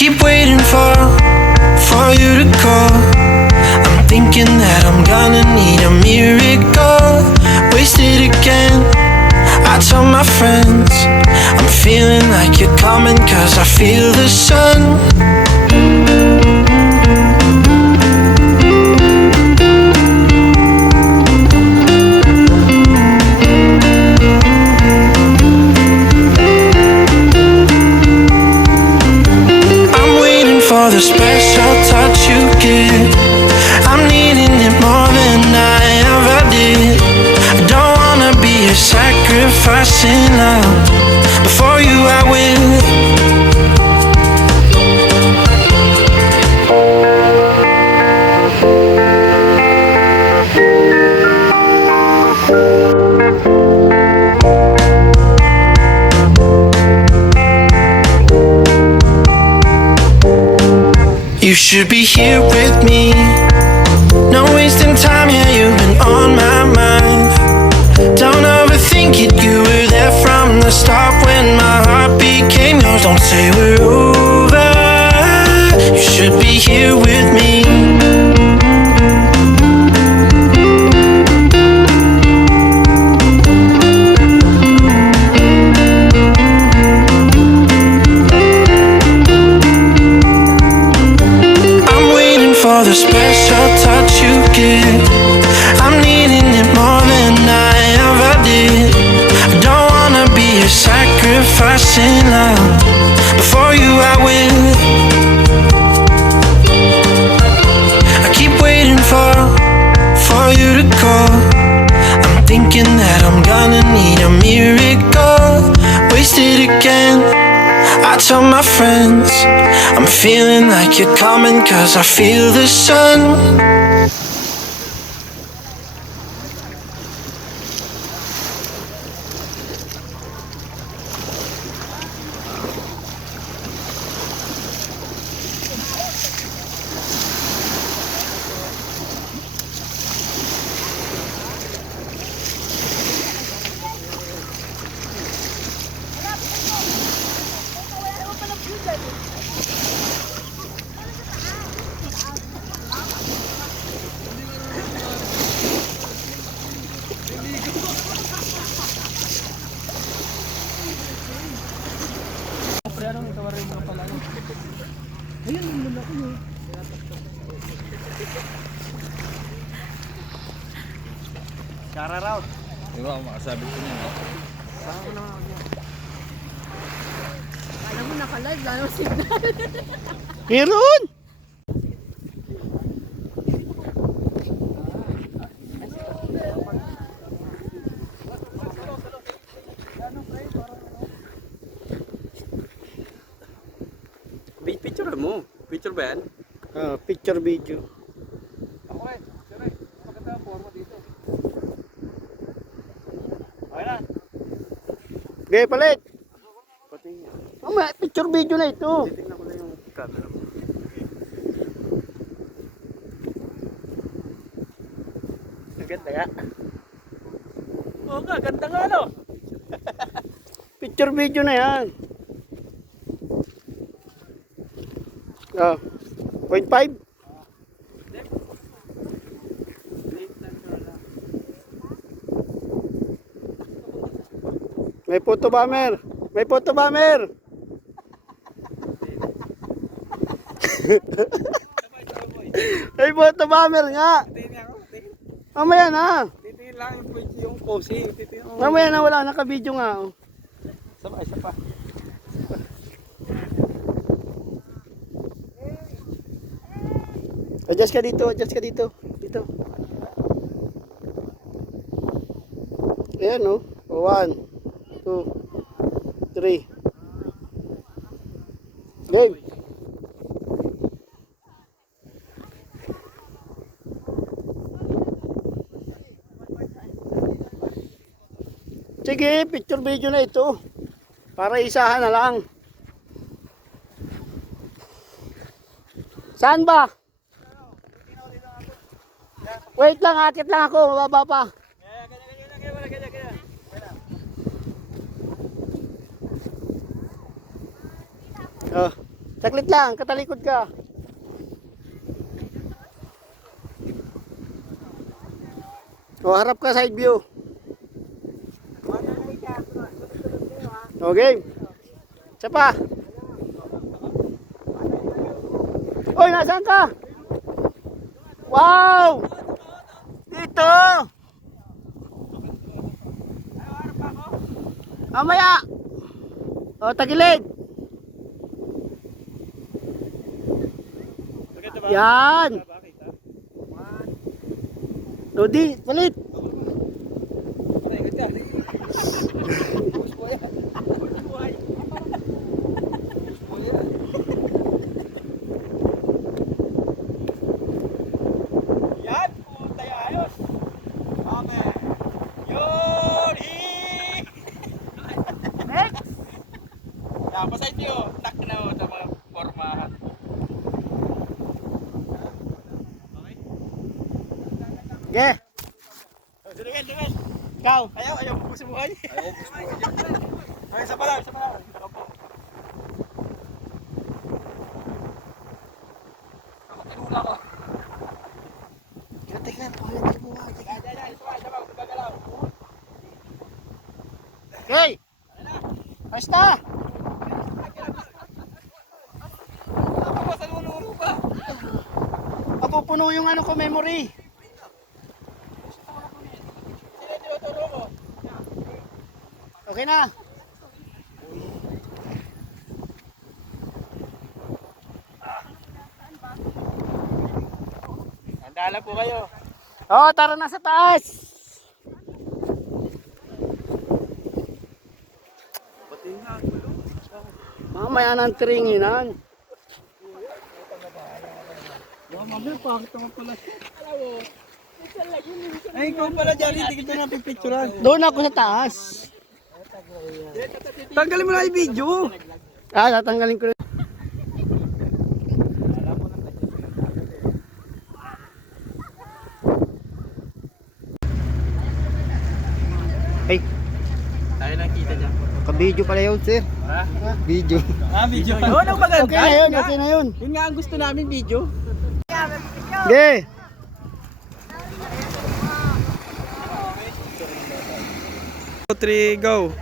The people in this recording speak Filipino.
keep waiting for you to call. I'm thinking that I'm gonna need a miracle. Wasted again, I tell my friends I'm feeling like you're coming, cause I feel the sun. The special touch you give, I'm needing it more than I ever did. I don't wanna be a sacrificing love. Before you I will. You should be here with me. No wasting time, yeah, you've been on my mind. Don't overthink it, you were there from the start when my heart became yours. Don't say we're over. You should be here with me. The special touch you give, I'm needing it more than I ever did. I don't wanna be a sacrificing love. Before you I will. I keep waiting for you to call. I'm thinking that I'm gonna need a miracle. Wasted again, I tell my friends I'm feeling like you're coming, cause I feel the sun. Cara raw. Di ba makasabi ko niya, no? Saan ko naman ako niya? Alam mo, naka-live, lalo signal. Meron! Picture mo. Picture ba yan? Picture video. Ako rin. Sure. Maganda ang forma dito. Okay na. Okay, palit! Picture video na ito. Titignan ko na yung camera mo. Ganda nga. Oo nga, ganda nga, no? Picture video na yan. 0.5. May photo bomber. May photo bomber. May photo bomber nga. Mamaya na. Titingin lang yung posing. Mamaya na, wala naka-video nga. Oh. Isa pa. Adjust ka dito, adjust ka dito. Dito. Ayan, oh. 1, 2, 3. Game. Sige, picture video na ito. Para isahan na lang. Saan ba? Wait lang, akit lang ako, mababa pa. Oh. Saglit lang, katalikod ka. O, harap ka side view. Okay. Isa pa. Oy, nasaan ka? Wow! Dito! Mamaya! O, tagilid! Yan! O, di, palit! Yan, puta yung ayos. Okay. Yun, Next! Tapos ay tiyo, tak na o sa mga formahan. Okay. Sige, sige. Ikaw. Ayaw mo sa buhay. Ay, isa pa lang, isa pa lang. Opo. Ako tinula ko. Teka, pakilala mo nga. Okay! Basta! Mapupuno yung ano ko, memory. Okay na. Andala po kayo. Oh, tara na sa taas. Mamaya ng tringinan. Mami, pangit naman pala siya. Ay, ikaw pala dyan, hindi kita napipicturan. Doon ako sa taas. Tanggalin mo na yung video. Ah, tatanggalin ko rin. Hey, Tayo lang kita dyan. ka-video pala yun, sir. Ha? Video. Video yun, ang maganda. Okay na yun, okay na yun. Yun nga ang gusto namin video. Okay. 3, go.